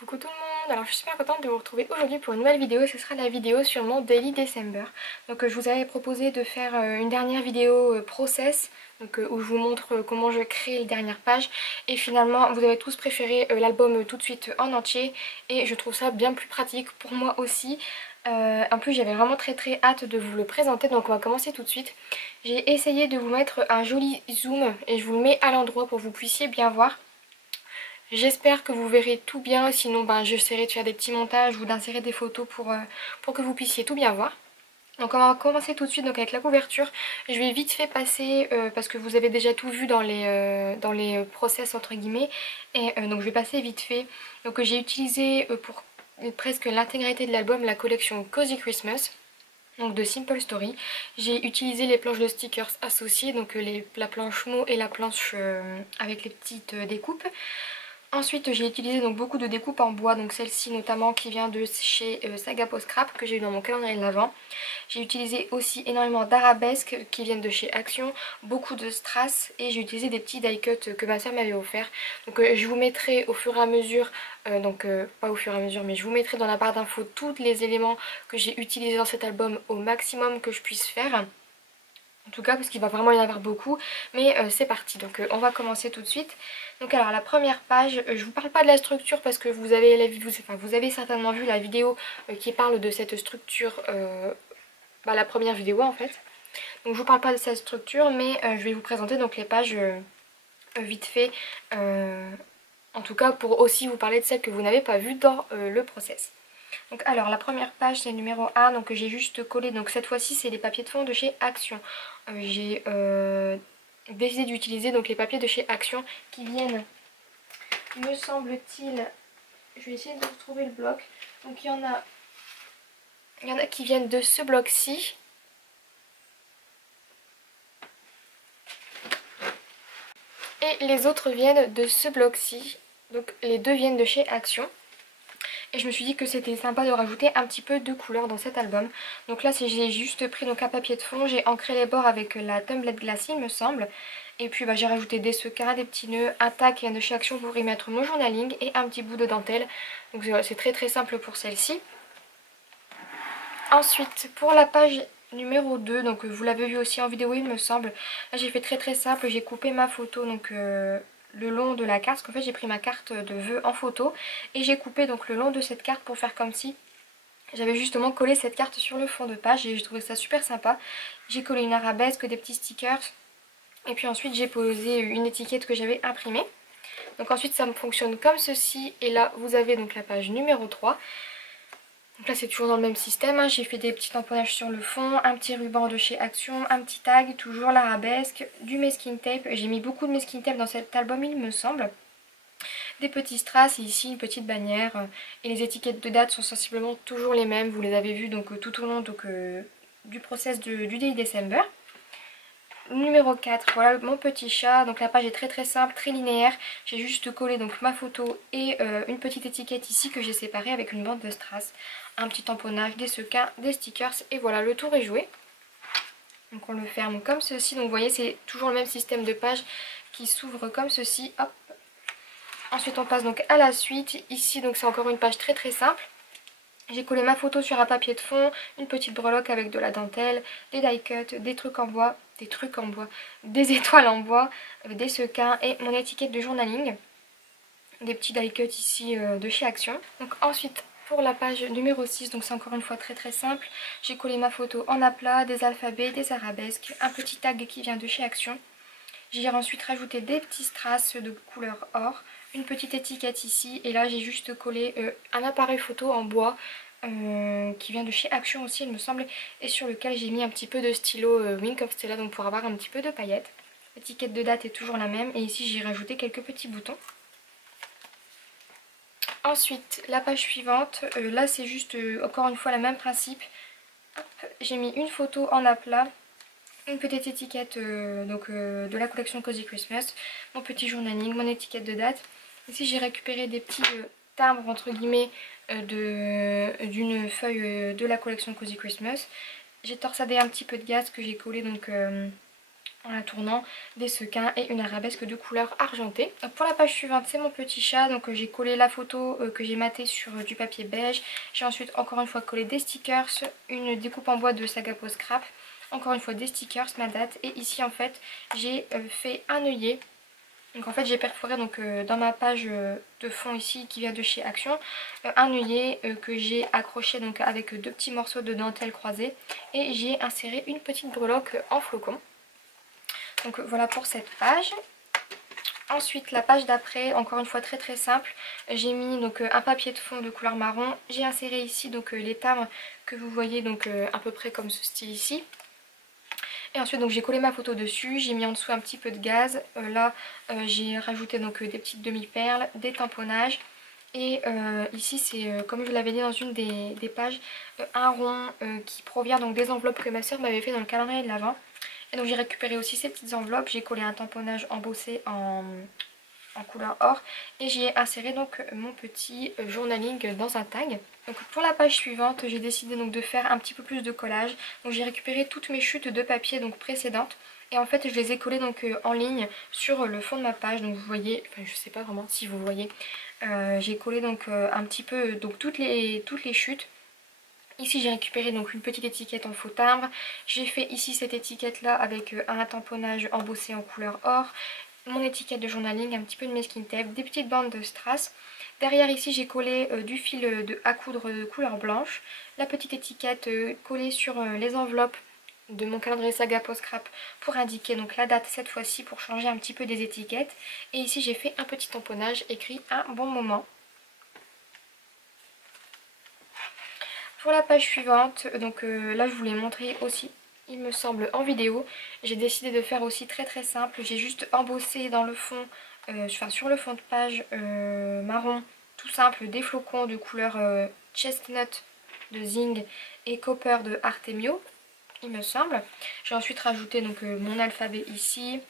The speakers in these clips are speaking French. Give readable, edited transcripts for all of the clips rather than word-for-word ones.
Coucou tout le monde, alors je suis super contente de vous retrouver aujourd'hui pour une nouvelle vidéo. Ce sera la vidéo sur mon Daily December. Donc je vous avais proposé de faire une dernière vidéo process, où je vous montre comment je crée les dernières pages. Et finalement vous avez tous préféré l'album tout de suite en entier et je trouve ça bien plus pratique pour moi aussi. En plus j'avais vraiment très hâte de vous le présenter, donc on va commencer tout de suite. J'ai essayé de vous mettre un joli zoom et je vous le mets à l'endroit pour que vous puissiez bien voir. J'espère que vous verrez tout bien, sinon j'essaierai de faire des petits montages ou d'insérer des photos pour que vous puissiez tout bien voir. Donc on va commencer tout de suite donc avec la couverture. Je vais vite fait passer, parce que vous avez déjà tout vu dans les process entre guillemets, et donc je vais passer vite fait. Donc j'ai utilisé pour presque l'intégralité de l'album la collection Cozy Christmas. Donc de Simple Story. J'ai utilisé les planches de stickers associées, donc la planche mot et la planche avec les petites découpes. Ensuite j'ai utilisé donc beaucoup de découpes en bois, donc celle-ci notamment qui vient de chez Saga Post Scrap que j'ai eu dans mon calendrier de l'Avent. J'ai utilisé aussi énormément d'arabesques qui viennent de chez Action, beaucoup de strass et j'ai utilisé des petits die cuts que ma soeur m'avait offert. Donc je vous mettrai au fur et à mesure, pas au fur et à mesure mais je vous mettrai dans la barre d'infos tous les éléments que j'ai utilisés dans cet album au maximum que je puisse faire. En tout cas parce qu'il va vraiment y en avoir beaucoup, mais c'est parti, donc on va commencer tout de suite. Donc alors la première page, je vous parle pas de la structure parce que vous avez certainement vu la vidéo qui parle de cette structure, la première vidéo en fait. Donc je vous parle pas de cette structure, mais je vais vous présenter donc les pages vite fait, en tout cas pour aussi vous parler de celles que vous n'avez pas vues dans le process. Donc alors la première page c'est le numéro 1, donc j'ai juste collé, donc cette fois-ci c'est les papiers de fond de chez Action. J'ai décidé d'utiliser donc les papiers de chez Action qui viennent, me semble-t-il, je vais essayer de retrouver le bloc. Donc il y en a qui viennent de ce bloc-ci. Et les autres viennent de ce bloc-ci. Donc les deux viennent de chez Action. Et je me suis dit que c'était sympa de rajouter un petit peu de couleur dans cet album. Donc là j'ai juste pris donc un papier de fond, j'ai ancré les bords avec la Tumblet Glacis il me semble. Et puis j'ai rajouté des sequins, des petits nœuds, un tag qui vient de chez Action pour y mettre mon journaling et un petit bout de dentelle. Donc c'est très simple pour celle-ci. Ensuite pour la page numéro 2, donc vous l'avez vu aussi en vidéo il me semble. Là j'ai fait très simple, j'ai coupé ma photo donc le long de la carte, parce qu'en fait j'ai pris ma carte de vœux en photo et j'ai coupé donc le long de cette carte pour faire comme si j'avais justement collé cette carte sur le fond de page et j'ai trouvé ça super sympa. J'ai collé une arabesque, des petits stickers et puis ensuite j'ai posé une étiquette que j'avais imprimée. Donc ensuite ça me fonctionne comme ceci et là vous avez donc la page numéro 3. Donc là c'est toujours dans le même système, hein. J'ai fait des petits tamponnages sur le fond, un petit ruban de chez Action, un petit tag, toujours l'arabesque, du masking tape. J'ai mis beaucoup de masking tape dans cet album il me semble. Des petits strass et ici une petite bannière. Et les étiquettes de date sont sensiblement toujours les mêmes, vous les avez vues donc, tout au long du process du Daily December. Numéro 4, voilà mon petit chat. Donc la page est très simple, très linéaire. J'ai juste collé donc ma photo et une petite étiquette ici que j'ai séparée avec une bande de strass. Un petit tamponnage, des sequins, des stickers et voilà, le tour est joué. Donc on le ferme comme ceci. Donc vous voyez c'est toujours le même système de page qui s'ouvre comme ceci. Hop. Ensuite on passe donc à la suite. Ici donc c'est encore une page très simple. J'ai collé ma photo sur un papier de fond, une petite breloque avec de la dentelle, des die cuts, des étoiles en bois, des sequins et mon étiquette de journaling. Des petits die cuts ici de chez Action. Donc ensuite pour la page numéro 6, donc c'est encore une fois très simple. J'ai collé ma photo en aplat, des alphabets, des arabesques, un petit tag qui vient de chez Action. J'ai ensuite rajouté des petits strass de couleur or, une petite étiquette ici et là j'ai juste collé un appareil photo en bois qui vient de chez Action aussi il me semble et sur lequel j'ai mis un petit peu de stylo Wink of Stella donc pour avoir un petit peu de paillettes. L'étiquette de date est toujours la même et ici j'ai rajouté quelques petits boutons. Ensuite la page suivante, là c'est juste encore une fois le même principe. J'ai mis une photo en aplat. Une petite étiquette de la collection Cozy Christmas, mon petit journaling, mon étiquette de date. Ici j'ai récupéré des petits timbres entre guillemets d'une feuille de la collection Cozy Christmas. J'ai torsadé un petit peu de gaz que j'ai collé donc en la tournant, des sequins et une arabesque de couleur argentée. Donc pour la page suivante, c'est mon petit chat. Donc j'ai collé la photo que j'ai matée sur du papier beige. J'ai ensuite encore une fois collé des stickers, une découpe en bois de Sagapo Scrap, encore une fois des stickers, ma date. Et ici en fait j'ai fait un œillet. Donc en fait j'ai perforé donc, dans ma page de fond ici qui vient de chez Action, un œillet que j'ai accroché donc avec deux petits morceaux de dentelle croisés. Et j'ai inséré une petite breloque en flocon. Donc voilà pour cette page. Ensuite la page d'après, encore une fois très simple, j'ai mis donc un papier de fond de couleur marron. J'ai inséré ici donc les timbres que vous voyez donc à peu près comme ce style ici. Et ensuite donc j'ai collé ma photo dessus, j'ai mis en dessous un petit peu de gaz. Là j'ai rajouté donc des petites demi-perles, des tamponnages. Et ici c'est comme je l'avais dit dans une des pages, un rond qui provient donc des enveloppes que ma soeur m'avait fait dans le calendrier de l'Avent. Et donc j'ai récupéré aussi ces petites enveloppes, j'ai collé un tamponnage embossé en couleur or et j'ai inséré donc mon petit journaling dans un tag. Donc pour la page suivante, j'ai décidé donc de faire un petit peu plus de collage. Donc j'ai récupéré toutes mes chutes de papier donc précédentes et en fait je les ai collées donc en ligne sur le fond de ma page. Donc vous voyez, enfin je sais pas vraiment si vous voyez, j'ai collé donc un petit peu donc toutes les chutes. Ici j'ai récupéré donc une petite étiquette en faux timbre. J'ai fait ici cette étiquette là avec un tamponnage embossé en couleur or. Mon étiquette de journaling, un petit peu de masking tape, des petites bandes de strass. Derrière ici j'ai collé du fil à coudre de couleur blanche. La petite étiquette collée sur les enveloppes de mon calendrier Sagapo Scrap pour indiquer donc la date cette fois-ci pour changer un petit peu des étiquettes. Et ici j'ai fait un petit tamponnage écrit un bon moment. Pour la page suivante, donc là je vous l'ai montré aussi, il me semble, en vidéo. J'ai décidé de faire aussi très simple. J'ai juste embossé dans le fond, enfin sur le fond de page marron, tout simple, des flocons de couleur chestnut de Zing et copper de Artemio, il me semble. J'ai ensuite rajouté donc mon alphabet ici.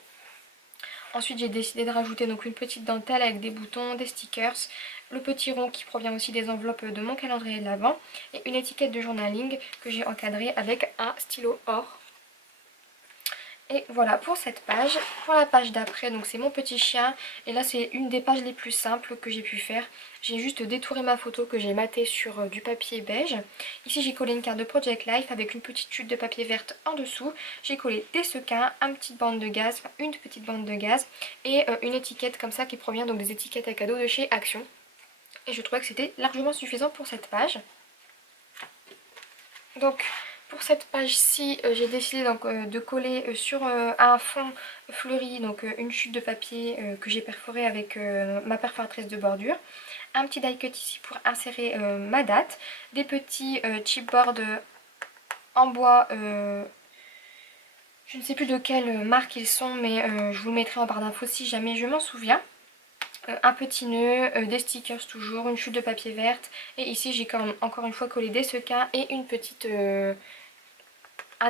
Ensuite j'ai décidé de rajouter donc une petite dentelle avec des boutons, des stickers, le petit rond qui provient aussi des enveloppes de mon calendrier de l'Avent et une étiquette de journaling que j'ai encadrée avec un stylo or. Et voilà pour cette page. Pour la page d'après, donc c'est mon petit chien. Et là c'est une des pages les plus simples que j'ai pu faire. J'ai juste détouré ma photo que j'ai matée sur du papier beige. Ici j'ai collé une carte de Project Life avec une petite chute de papier verte en dessous. J'ai collé des sequins, une petite bande de gaz, enfin une petite bande de gaz. Et une étiquette comme ça qui provient donc des étiquettes à cadeaux de chez Action. Et je trouvais que c'était largement suffisant pour cette page. Donc pour cette page-ci, j'ai décidé donc de coller sur un fond fleuri donc une chute de papier que j'ai perforée avec ma perforatrice de bordure. Un petit die cut ici pour insérer ma date. Des petits chipboards en bois, je ne sais plus de quelle marque ils sont, mais je vous le mettrai en barre d'infos si jamais je m'en souviens. Un petit nœud, des stickers toujours, une chute de papier verte. Et ici j'ai encore une fois collé des sequins et une petite... un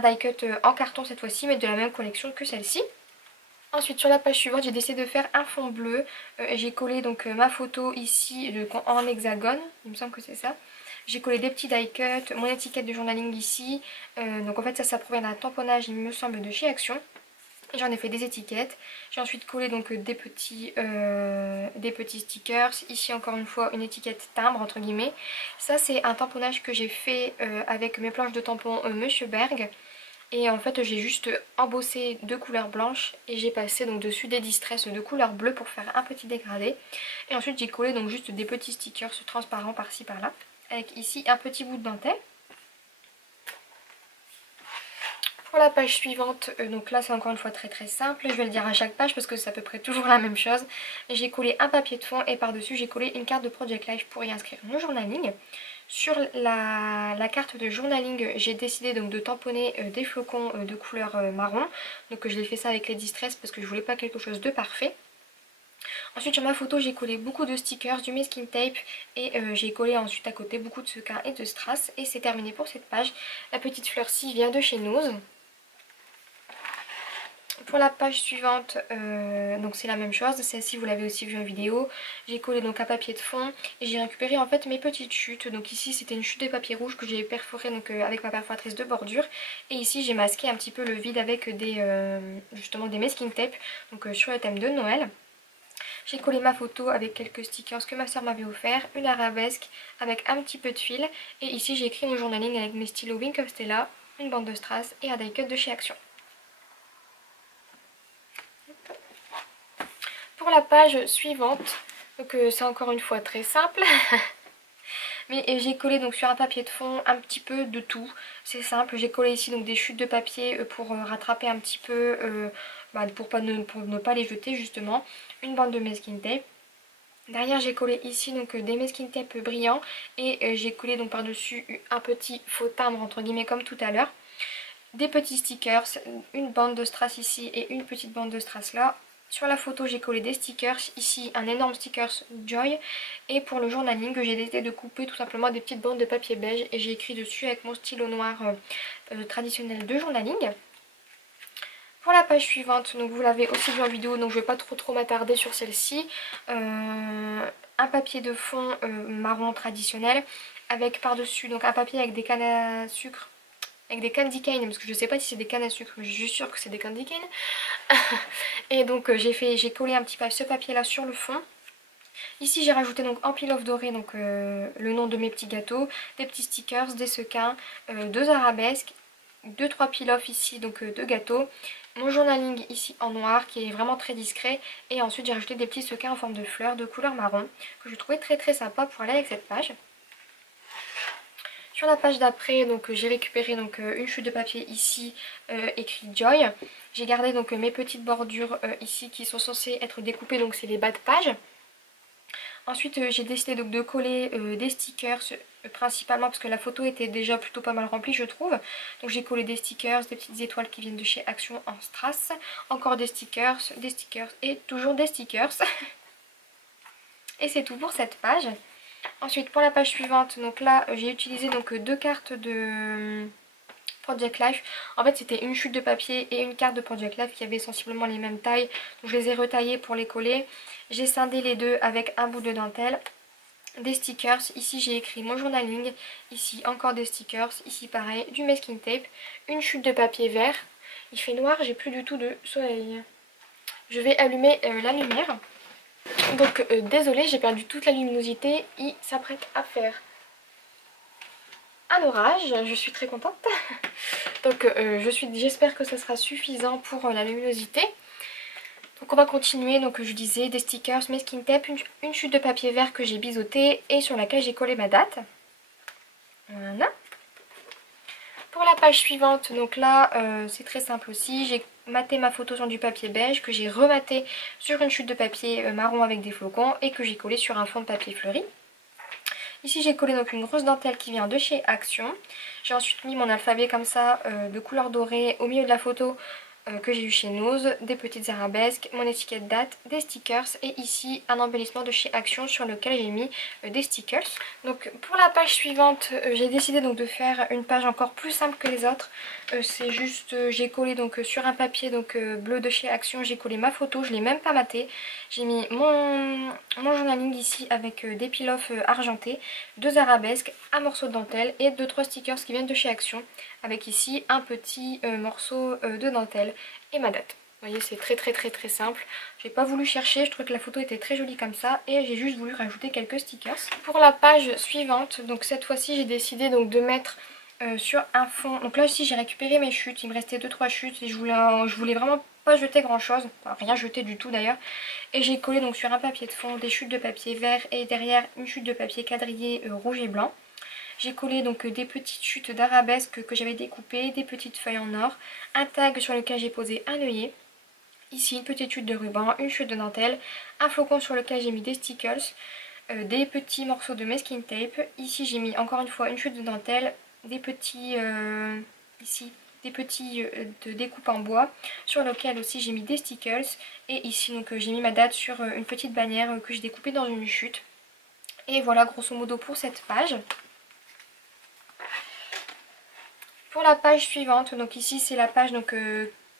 die cut en carton cette fois-ci, mais de la même collection que celle-ci. Ensuite sur la page suivante j'ai décidé de faire un fond bleu. J'ai collé donc ma photo ici en hexagone, il me semble que c'est ça. J'ai collé des petits die cut, mon étiquette de journaling ici. Donc en fait ça provient d'un tamponnage il me semble de chez Action. Et j'en ai fait des étiquettes. J'ai ensuite collé donc des petits stickers. Ici encore une fois une étiquette timbre entre guillemets. Ça c'est un tamponnage que j'ai fait avec mes planches de tampons Monsieur Berg. Et en fait j'ai juste embossé de couleur blanche et j'ai passé donc dessus des distress de couleur bleue pour faire un petit dégradé. Et ensuite j'ai collé donc juste des petits stickers transparents par-ci par-là. Avec ici un petit bout de dentelle. Pour la page suivante, donc là c'est encore une fois très simple, je vais le dire à chaque page parce que c'est à peu près toujours la même chose. J'ai collé un papier de fond et par-dessus j'ai collé une carte de Project Life pour y inscrire mon journaling. Sur la carte de journaling, j'ai décidé donc de tamponner des flocons de couleur marron. Donc je l'ai fait ça avec les distress parce que je voulais pas quelque chose de parfait. Ensuite sur ma photo j'ai collé beaucoup de stickers, du masking tape et j'ai collé ensuite à côté beaucoup de sequins et de strass. Et c'est terminé pour cette page. La petite fleur-ci vient de chez Nose. Pour la page suivante, donc c'est la même chose, celle-ci vous l'avez aussi vue en vidéo. J'ai collé donc un papier de fond et j'ai récupéré en fait mes petites chutes. Donc ici c'était une chute de papier rouge que j'ai perforée donc, avec ma perforatrice de bordure. Et ici j'ai masqué un petit peu le vide avec justement des masking tape donc, sur le thème de Noël. J'ai collé ma photo avec quelques stickers que ma soeur m'avait offert, une arabesque avec un petit peu de fil. Et ici j'ai écrit mon journaling avec mes stylos Wink of Stella, une bande de strass et un die cut de chez Action. Pour la page suivante, donc c'est encore une fois très simple. Mais j'ai collé donc sur un papier de fond un petit peu de tout, c'est simple. J'ai collé ici donc des chutes de papier pour rattraper un petit peu, pour ne pas les jeter justement. Une bande de masking tape. Derrière j'ai collé ici donc des masking tape brillants et j'ai collé donc par dessus un petit faux timbre entre guillemets comme tout à l'heure. Des petits stickers, une bande de strass ici et une petite bande de strass là. Sur la photo j'ai collé des stickers, ici un énorme stickers Joy. Et pour le journaling j'ai décidé de couper tout simplement des petites bandes de papier beige et j'ai écrit dessus avec mon stylo noir traditionnel de journaling. Pour la page suivante, donc vous l'avez aussi vu en vidéo, donc je ne vais pas trop m'attarder sur celle-ci. Un papier de fond marron traditionnel avec par-dessus donc un papier avec des cannes à sucre. Avec des candy cane, parce que je sais pas si c'est des cannes à sucre, mais je suis sûre que c'est des candy cane. Et donc j'ai collé un petit peu ce papier là sur le fond. Ici j'ai rajouté donc en peel-off doré donc, le nom de mes petits gâteaux, des petits stickers, des sequins, deux arabesques, 2-3 peel-off ici donc de gâteaux. Mon journaling ici en noir qui est vraiment très discret. Et ensuite j'ai rajouté des petits sequins en forme de fleurs de couleur marron que je trouvais très sympa pour aller avec cette page. Sur la page d'après, donc j'ai récupéré donc une chute de papier ici écrit Joy. J'ai gardé donc mes petites bordures ici qui sont censées être découpées, donc c'est les bas de page. Ensuite j'ai décidé donc de coller des stickers principalement parce que la photo était déjà plutôt pas mal remplie je trouve. Donc j'ai collé des stickers, des petites étoiles qui viennent de chez Action en strass. Encore des stickers et toujours des stickers. Et c'est tout pour cette page. Ensuite pour la page suivante, donc là j'ai utilisé donc deux cartes de Project Life. En fait c'était une chute de papier et une carte de Project Life qui avaient sensiblement les mêmes tailles. Donc je les ai retaillées pour les coller. J'ai scindé les deux avec un bout de dentelle. Des stickers, ici j'ai écrit mon journaling, ici encore des stickers, ici pareil, du masking tape, une chute de papier vert. Il fait noir, j'ai plus du tout de soleil. Je vais allumer la lumière. Donc désolée, j'ai perdu toute la luminosité, il s'apprête à faire un orage, je suis très contente. Donc j'espère que ce sera suffisant pour la luminosité. Donc on va continuer, donc je disais des stickers, masking tape, une chute de papier vert que j'ai biseauté et sur laquelle j'ai collé ma date. Voilà. Pour la page suivante, donc là c'est très simple aussi, j'ai maté ma photo sur du papier beige que j'ai rematé sur une chute de papier marron avec des flocons et que j'ai collé sur un fond de papier fleuri. Ici j'ai collé donc une grosse dentelle qui vient de chez Action. J'ai ensuite mis mon alphabet comme ça de couleur dorée au milieu de la photo que j'ai eu chez Nose, des petites arabesques, mon étiquette date, des stickers et ici un embellissement de chez Action sur lequel j'ai mis des stickers. Donc pour la page suivante, j'ai décidé donc de faire une page encore plus simple que les autres. C'est juste, j'ai collé donc sur un papier donc bleu de chez Action, j'ai collé ma photo, je l'ai même pas maté. J'ai mis mon journaling ici avec des peel-off argentés, deux arabesques, un morceau de dentelle et 2-3 stickers qui viennent de chez Action. Avec ici un petit morceau de dentelle et ma date. Vous voyez c'est très simple. J'ai pas voulu chercher, je trouvais que la photo était très jolie comme ça et j'ai juste voulu rajouter quelques stickers. Pour la page suivante, donc cette fois-ci j'ai décidé donc de mettre sur un fond. Donc là aussi j'ai récupéré mes chutes, il me restait 2-3 chutes et je voulais vraiment pas jeter grand chose, enfin rien jeter du tout d'ailleurs. Et j'ai collé donc sur un papier de fond des chutes de papier vert et derrière une chute de papier quadrillé rouge et blanc. J'ai collé donc des petites chutes d'arabesque que j'avais découpées, des petites feuilles en or, un tag sur lequel j'ai posé un œillet. Ici une petite chute de ruban, une chute de dentelle, un flocon sur lequel j'ai mis des stickers, des petits morceaux de masking tape. Ici j'ai mis encore une fois une chute de dentelle, des petits de découpe en bois sur lequel aussi j'ai mis des stickers. Et ici donc j'ai mis ma date sur une petite bannière que j'ai découpée dans une chute. Et voilà grosso modo pour cette page. Pour la page suivante, donc ici c'est la page donc,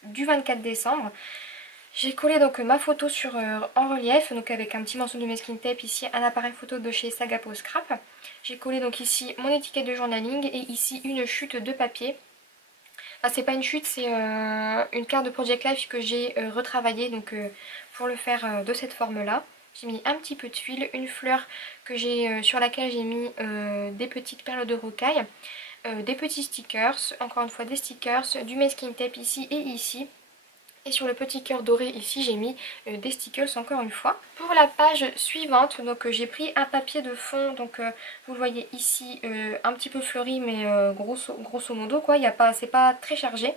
du 24 décembre. J'ai collé donc ma photo sur, en relief, donc avec un petit morceau de masking tape, ici un appareil photo de chez Saga Pro Scrap. J'ai collé donc ici mon étiquette de journaling et ici une chute de papier. Enfin, c'est pas une chute, c'est une carte de Project Life que j'ai retravaillée donc, pour le faire de cette forme là. J'ai mis un petit peu de tuile, une fleur que sur laquelle j'ai mis des petites perles de rocaille, des petits stickers, encore une fois des stickers, du masking tape ici et ici. Et sur le petit cœur doré ici j'ai mis des stickers encore une fois. Pour la page suivante, donc j'ai pris un papier de fond, donc vous le voyez ici un petit peu fleuri mais grosso modo quoi, c'est pas très chargé.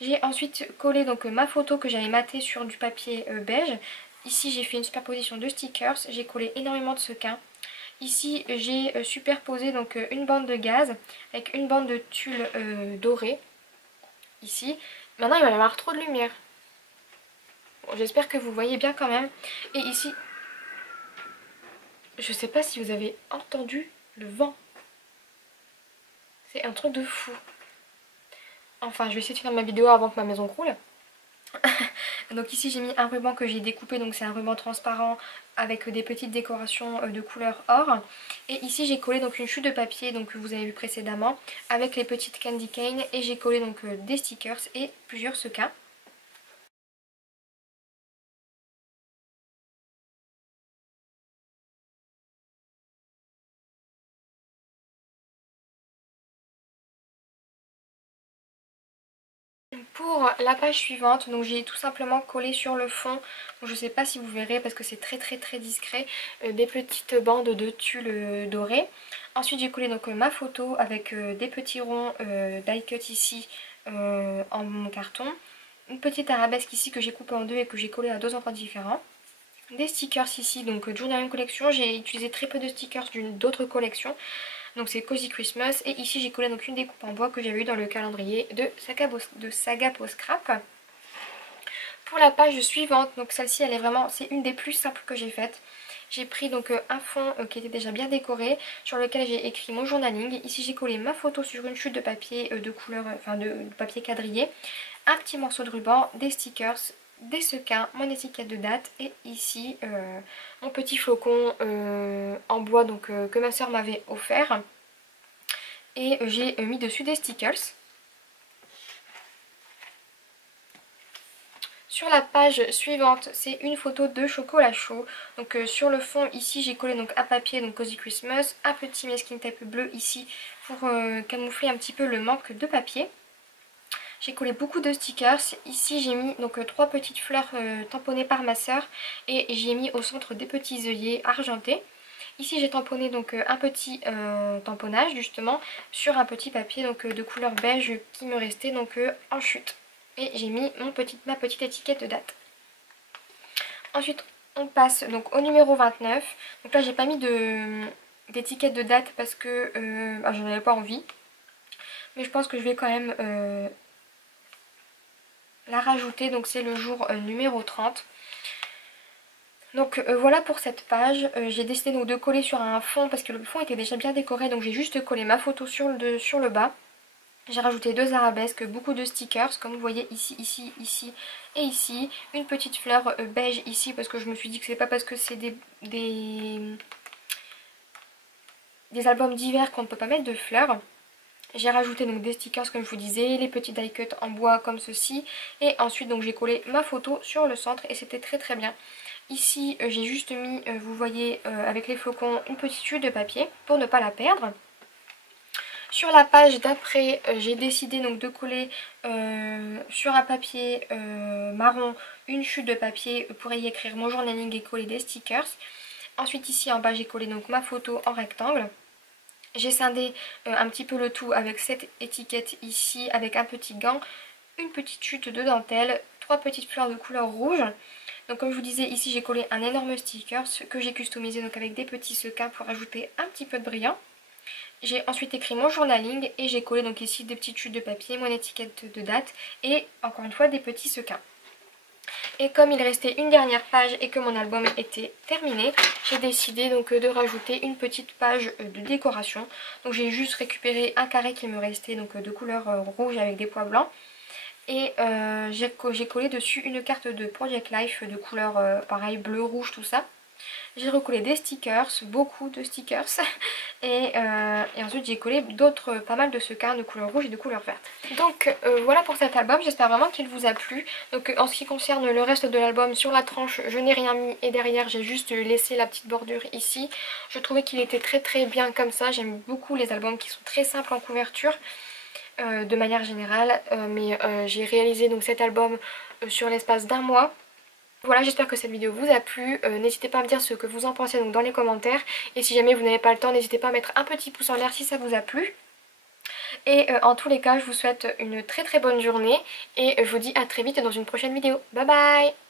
J'ai ensuite collé donc ma photo que j'avais matée sur du papier beige. Ici j'ai fait une superposition de stickers, j'ai collé énormément de sequins. Ici j'ai superposé donc une bande de gaz avec une bande de tulle dorée. Ici, maintenant il va y avoir trop de lumière. Bon, j'espère que vous voyez bien quand même. Et ici, je sais pas si vous avez entendu le vent. C'est un truc de fou. Enfin, je vais essayer de finir ma vidéo avant que ma maison croule. Donc ici j'ai mis un ruban que j'ai découpé, donc c'est un ruban transparent avec des petites décorations de couleur or. Et ici j'ai collé donc une chute de papier, donc que vous avez vu précédemment, avec les petites candy cane, et j'ai collé donc des stickers et plusieurs sequins. Pour la page suivante, donc j'ai tout simplement collé sur le fond, donc je ne sais pas si vous verrez parce que c'est très discret, des petites bandes de tulle doré. Ensuite j'ai collé donc ma photo avec des petits ronds die cut ici en carton. Une petite arabesque ici que j'ai coupé en deux et que j'ai collé à deux endroits différents. Des stickers ici, donc Journal Collection, j'ai utilisé très peu de stickers d'autres collections. Donc c'est Cozy Christmas, et ici j'ai collé donc une découpe en bois que j'avais eu dans le calendrier de Saga Pro Scrap. Pour la page suivante, donc celle-ci elle est vraiment, c'est une des plus simples que j'ai faites. J'ai pris donc un fond qui était déjà bien décoré, sur lequel j'ai écrit mon journaling. Ici j'ai collé ma photo sur une chute de papier de couleur, enfin de papier quadrillé, un petit morceau de ruban, des stickers, des sequins, mon étiquette de date, et ici mon petit flocon en bois donc, que ma soeur m'avait offert. Et j'ai mis dessus des stickers. Sur la page suivante, c'est une photo de chocolat chaud. Donc sur le fond ici j'ai collé donc un papier, donc Cozy Christmas, un petit masking tape bleu ici pour camoufler un petit peu le manque de papier. J'ai collé beaucoup de stickers. Ici j'ai mis donc trois petites fleurs tamponnées par ma soeur, et j'ai mis au centre des petits œillets argentés. Ici j'ai tamponné donc un petit tamponnage justement sur un petit papier donc de couleur beige qui me restait donc en chute. Et j'ai mis ma petite étiquette de date. Ensuite on passe donc au numéro 29. Donc là j'ai pas mis d'étiquette de date parce que j'en avais pas envie. Mais je pense que je vais quand même la rajouter. Donc c'est le jour numéro 30. Donc voilà pour cette page. J'ai décidé donc de coller sur un fond parce que le fond était déjà bien décoré, donc j'ai juste collé ma photo sur le bas. J'ai rajouté deux arabesques, beaucoup de stickers comme vous voyez ici, ici, ici et ici. Une petite fleur beige ici parce que je me suis dit que c'est pas parce que c'est des albums d'hiver qu'on ne peut pas mettre de fleurs. J'ai rajouté donc des stickers comme je vous disais, les petits die cut en bois comme ceci, et ensuite donc j'ai collé ma photo sur le centre et c'était très bien. Ici j'ai juste mis, vous voyez avec les flocons, une petite tuile de papier pour ne pas la perdre. Sur la page d'après j'ai décidé donc de coller sur un papier marron une chute de papier pour y écrire mon journaling et coller des stickers. Ensuite ici en bas j'ai collé donc ma photo en rectangle. J'ai scindé un petit peu le tout avec cette étiquette ici, avec un petit gant, une petite chute de dentelle, trois petites fleurs de couleur rouge. Donc comme je vous disais, ici j'ai collé un énorme sticker que j'ai customisé donc avec des petits sequins pour ajouter un petit peu de brillant. J'ai ensuite écrit mon journaling et j'ai collé donc ici des petites chutes de papier, mon étiquette de date et encore une fois des petits sequins. Et comme il restait une dernière page et que mon album était terminé, j'ai décidé donc de rajouter une petite page de décoration. Donc j'ai juste récupéré un carré qui me restait donc de couleur rouge avec des pois blancs. Et j'ai collé dessus une carte de Project Life de couleur pareil bleu, rouge, tout ça. J'ai recollé des stickers, beaucoup de stickers. Et ensuite j'ai collé d'autres, pas mal de sequins de couleur rouge et de couleur verte. Donc voilà pour cet album, j'espère vraiment qu'il vous a plu. Donc en ce qui concerne le reste de l'album, sur la tranche je n'ai rien mis et derrière j'ai juste laissé la petite bordure ici. Je trouvais qu'il était très bien comme ça, j'aime beaucoup les albums qui sont très simples en couverture. De manière générale, mais j'ai réalisé donc cet album sur l'espace d'un mois. Voilà, j'espère que cette vidéo vous a plu. N'hésitez pas à me dire ce que vous en pensez donc dans les commentaires. Et si jamais vous n'avez pas le temps, n'hésitez pas à mettre un petit pouce en l'air si ça vous a plu. Et en tous les cas, je vous souhaite une très bonne journée. Et je vous dis à très vite dans une prochaine vidéo. Bye bye!